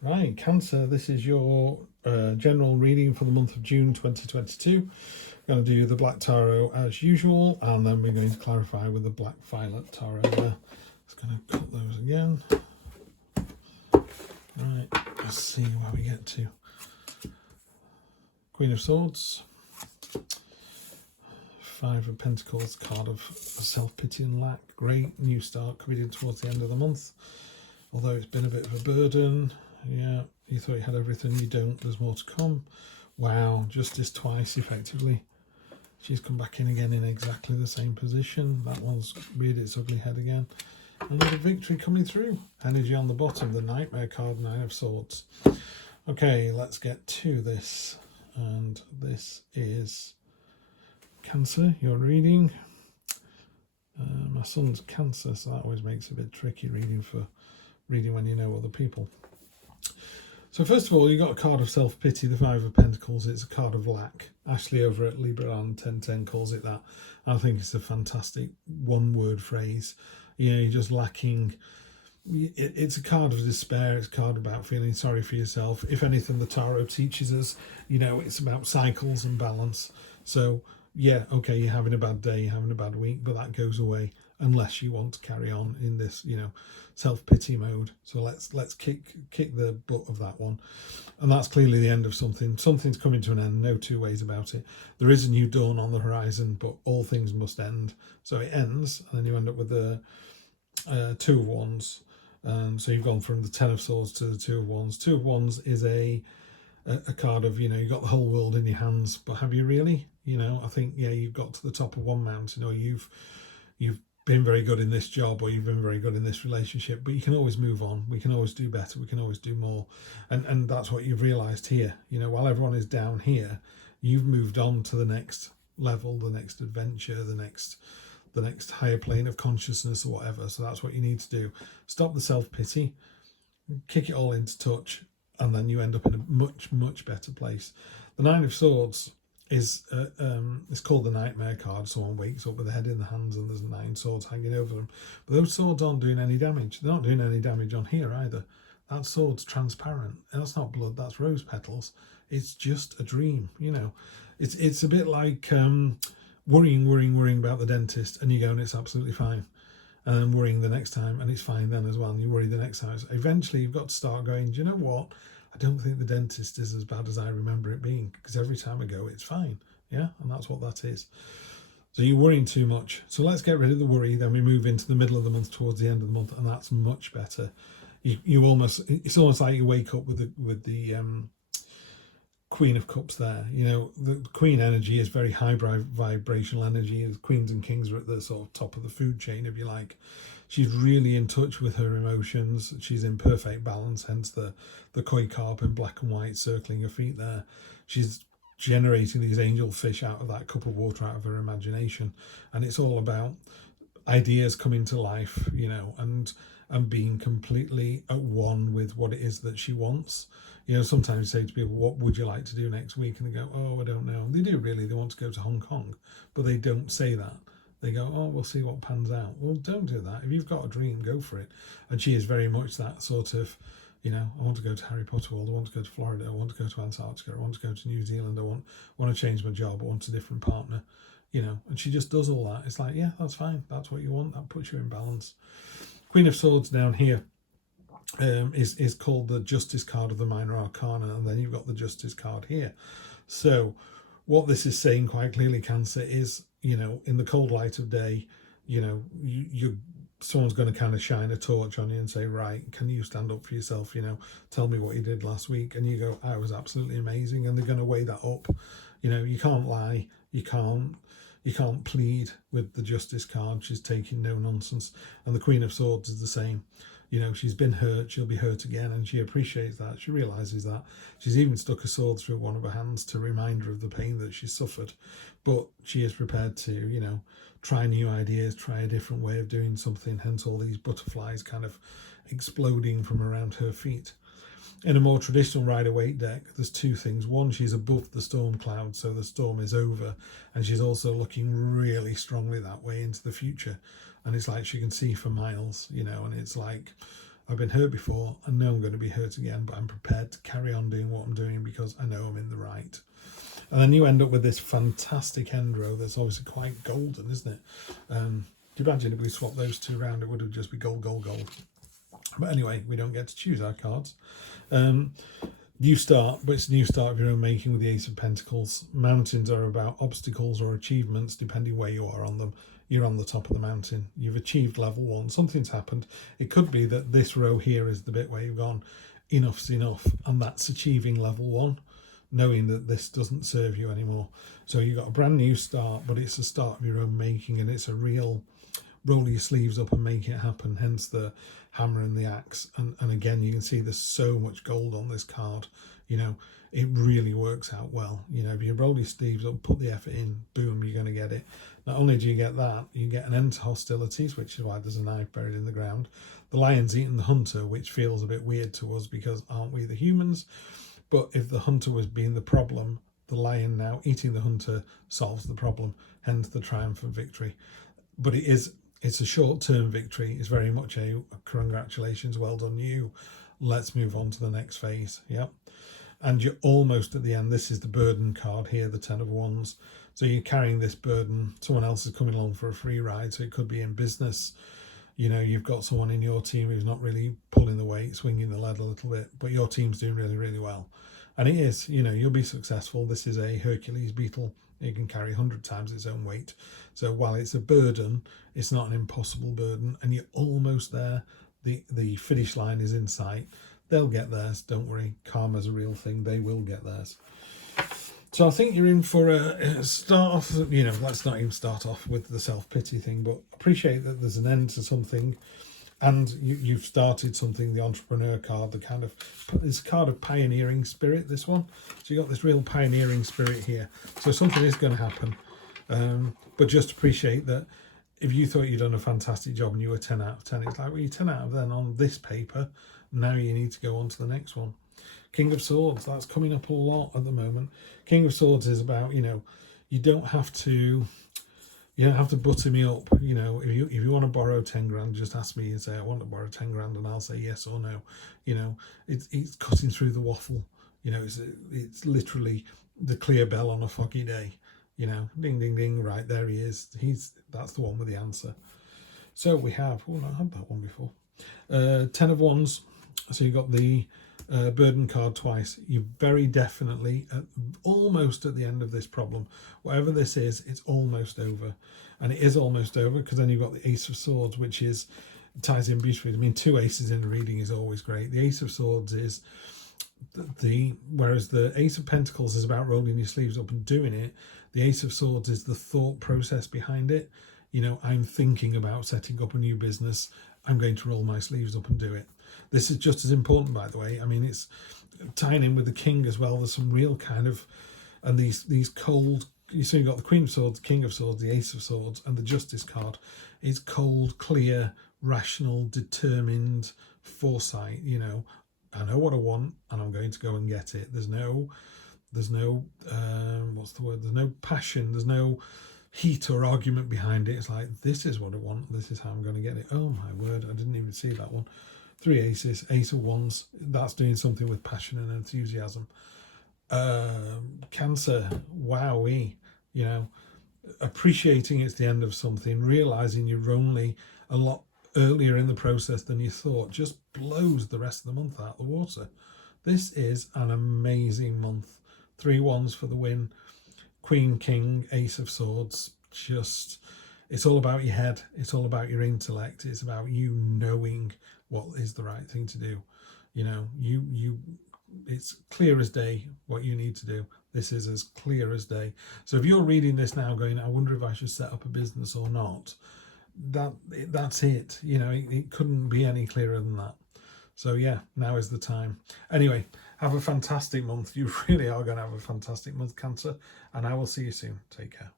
Right, Cancer, this is your general reading for the month of June 2022. I'm going to do the Black Tarot as usual, and then we're going to clarify with the Black Violet Tarot there. Just going to cut those again. Right, let's see where we get to. Queen of Swords, Five of Pentacles, card of self-pity and lack. Great new start coming in towards the end of the month, although it's been a bit of a burden. Yeah, you thought you had everything, you don't, there's more to come. Wow, Justice twice effectively. She's come back in again in exactly the same position. That one's reared its ugly head again. Another victory coming through. Energy on the bottom, the Nightmare card, Nine of Swords. Okay, let's get to this. And this is Cancer, your reading. My son's Cancer, so that always makes it a bit tricky reading when you know other people. So first of all, you got a card of self-pity, the Five of Pentacles. It's a card of lack. Ashley over at Liberaland 1010 calls it that. I think it's a fantastic one-word phrase. You know, you're just lacking. It's a card of despair. It's a card about feeling sorry for yourself. If anything, the tarot teaches us, you know, it's about cycles and balance. So yeah, okay, you're having a bad day, you're having a bad week, but that goes away unless you want to carry on in this, you know, self-pity mode. So let's kick the butt of that one. And that's clearly the end of something. Something's coming to an end, no two ways about it. There is a new dawn on the horizon, but all things must end. So it ends, and then you end up with the Two of Wands. So you've gone from the Ten of Swords to the Two of Wands. Two of Wands is a card of, you know, you've got the whole world in your hands, but have you really? You know, I think, yeah, you've got to the top of one mountain, or you've been very good in this job, or you've been very good in this relationship, but you can always move on. We can always do better. We can always do more. And that's what you've realized here. You know, while everyone is down here, you've moved on to the next level, the next adventure, the next higher plane of consciousness or whatever. So that's what you need to do. Stop the self-pity, kick it all into touch, and then you end up in a much, much better place. The Nine of Swords is it's called the Nightmare card. Someone wakes up with a head in the hands and there's 9 swords hanging over them. But those swords aren't doing any damage. They're not doing any damage on here either. That sword's transparent. And that's not blood, that's rose petals. It's just a dream, you know. It's a bit like worrying about the dentist, and you go and it's absolutely fine. And then worrying the next time and it's fine then as well, and you worry the next time. So eventually you've got to start going, do you know what? I don't think the dentist is as bad as I remember it being, because every time I go it's fine. Yeah, and that's what that is. So you're worrying too much. So let's get rid of the worry. Then we move into the middle of the month, towards the end of the month, and that's much better. It's almost like you wake up with the Queen of Cups there. You know, the Queen energy is very high vibrational energy. The Queens and Kings are at the sort of top of the food chain, if you like. She's really in touch with her emotions. She's in perfect balance, hence the koi carp in black and white circling her feet there. She's generating these angel fish out of that cup of water, out of her imagination. And it's all about ideas coming to life, you know, and being completely at one with what it is that she wants. You know, sometimes you say to people, what would you like to do next week? And they go, oh, I don't know. They do really. They want to go to Hong Kong, but they don't say that. They go, oh, we'll see what pans out. Well, don't do that. If you've got a dream, go for it. And she is very much that sort of, you know, I want to go to Harry Potter World. I want to go to Florida. I want to go to Antarctica. I want to go to New Zealand. I want to change my job. I want a different partner, you know. And she just does all that. It's like, yeah, that's fine. That's what you want. That puts you in balance. Queen of Swords down here is called the Justice card of the Minor Arcana, and then you've got the Justice card here. So what this is saying quite clearly, Cancer, is, you know, in the cold light of day, you know, someone's going to kind of shine a torch on you and say, right, can you stand up for yourself? You know, tell me what you did last week. And you go, I was absolutely amazing. And they're going to weigh that up. You know, you can't lie. You can't plead with the Justice card. She's taking no nonsense. And the Queen of Swords is the same. You know, she's been hurt, she'll be hurt again, and she appreciates that. She realises that. She's even stuck a sword through one of her hands to remind her of the pain that she suffered. But she is prepared to, you know, try new ideas, try a different way of doing something, hence all these butterflies kind of exploding from around her feet. In a more traditional Rider-Waite deck, there's two things. One, she's above the storm cloud, so the storm is over, and she's also looking really strongly that way into the future. And it's like she can see for miles, you know, and it's like, I've been hurt before, I know I'm going to be hurt again, but I'm prepared to carry on doing what I'm doing because I know I'm in the right. And then you end up with this fantastic end row that's obviously quite golden, isn't it? Do you imagine if we swapped those two around, it would have just be gold, gold, gold. But anyway, we don't get to choose our cards. New start, but it's a new start of your own making with the Ace of Pentacles. Mountains are about obstacles or achievements, depending where you are on them. You're on the top of the mountain. You've achieved level 1. Something's happened. It could be that this row here is the bit where you've gone, enough's enough, and that's achieving level 1, knowing that this doesn't serve you anymore. So you've got a brand new start, but it's a start of your own making, and it's a real roll your sleeves up and make it happen, hence the hammer and the axe. And again, you can see there's so much gold on this card. You know, it really works out well. You know, if you roll your sleeves up, put the effort in, boom, you're going to get it. Not only do you get that, you get an end to hostilities, which is why there's a knife buried in the ground. The lion's eating the hunter, which feels a bit weird to us because aren't we the humans? But if the hunter was being the problem, the lion now eating the hunter solves the problem, hence the triumphant victory. But it's a short-term victory. It's very much a congratulations, well done you. Let's move on to the next phase. Yep. And you're almost at the end. This is the burden card here, the 10 of Wands. So you're carrying this burden. Someone else is coming along for a free ride. So it could be in business. You know, you've got someone in your team who's not really pulling the weight, swinging the lead a little bit, but your team's doing really, really well. And it is, you know, you'll be successful. This is a Hercules beetle. It can carry 100 times its own weight. So while it's a burden, it's not an impossible burden, and you're almost there. The finish line is in sight. They'll get theirs, don't worry. Karma's a real thing. They will get theirs. So I think you're in for a start off, you know, let's not even start off with the self-pity thing, but appreciate that there's an end to something. And you've started something, the entrepreneur card, the kind of, it's a card of pioneering spirit, this one. So you got this real pioneering spirit here. So something is going to happen. But just appreciate that if you thought you'd done a fantastic job and you were 10 out of 10, it's like, well, you're 10 out of 10 on this paper. Now you need to go on to the next one. King of Swords, that's coming up a lot at the moment. King of Swords is about, you know, you don't have to butter me up. You know, if you want to borrow 10 grand, just ask me and say, I want to borrow 10 grand, and I'll say yes or no. You know, it's cutting through the waffle. You know, it's literally the clear bell on a foggy day. You know, ding, ding, ding, right, there he is. That's the one with the answer. So we have, oh, I had that one before. 10 of Wands. So you got the burden card twice. You're very definitely almost at the end of this problem. Whatever this is, it's almost over. And it is almost over because then you've got the Ace of Swords, which ties in beautifully. I mean, 2 aces in a reading is always great. The Ace of Swords is whereas the Ace of Pentacles is about rolling your sleeves up and doing it. The Ace of Swords is the thought process behind it. You know, I'm thinking about setting up a new business. I'm going to roll my sleeves up and do it. This is just as important, by the way. I mean, it's tying in with the King as well. There's some real kind of, and these cold, so you've got the Queen of Swords, the King of Swords, the Ace of Swords, and the Justice card. It's cold, clear, rational, determined foresight. You know, I know what I want and I'm going to go and get it. There's no what's the word? There's no passion. There's no heat or argument behind it. It's like, this is what I want. This is how I'm going to get it. Oh my word, I didn't even see that one. 3 aces, Ace of Wands. That's doing something with passion and enthusiasm. Cancer, wowee. You know, appreciating it's the end of something, realizing you're only a lot earlier in the process than you thought, just blows the rest of the month out of the water. This is an amazing month. 3 wands for the win. Queen, King, Ace of Swords. Just, it's all about your head. It's all about your intellect. It's about you knowing what is the right thing to do. You know, it's clear as day what you need to do. This is as clear as day. So if you're reading this now going, I wonder if I should set up a business or not, that's it. You know, it couldn't be any clearer than that. So yeah, now is the time. Anyway, have a fantastic month. You really are going to have a fantastic month, Cancer, and I will see you soon. Take care.